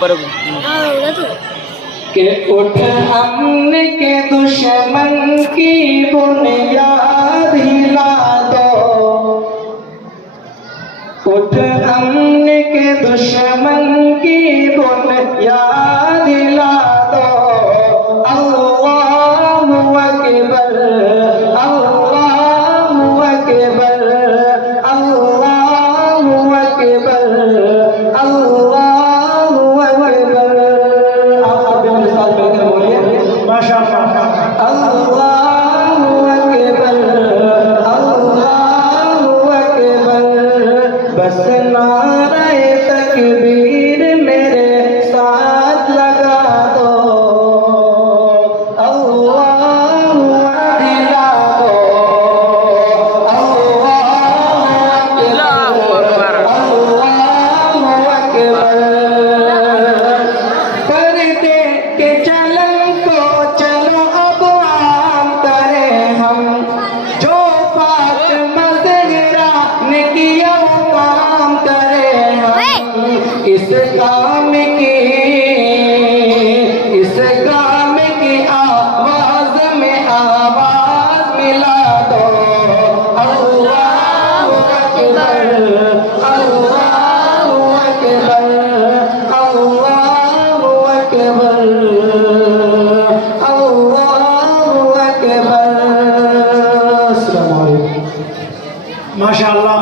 पर कि उठ अमन के दुश्मन की बुनियाद हिला दो, उठ अमन के दुश्मन की बुनियाद हिला दो। अल्लाहु अकबर, अल्लाहु अकबर, अल्लाहु अकबर, अल्लाहु अकबर। आप सब मेरे साथ मिलकर बोलिए माशाअल्लाह। अल्लाहु अकबर, अल्लाहु अकबर। बस नारे तकबीर मेरे साथ लगा दो, अल्लाहु हिला दो, अल्लाहु अकबर, अल्लाहु अकबर। पर्दे के चलन को चलो अब आम करें हम, जो फातिमा ज़हरा ने किया वो काम करें हम। इस काम की आवाज में आवाज मिला दो। अल्लाहु अकबर, अल्लाहु अकबर, अल्लाहु अकबर, अल्लाहु अकबर। अस्सलामु अलैकुम। माशाअल्लाह।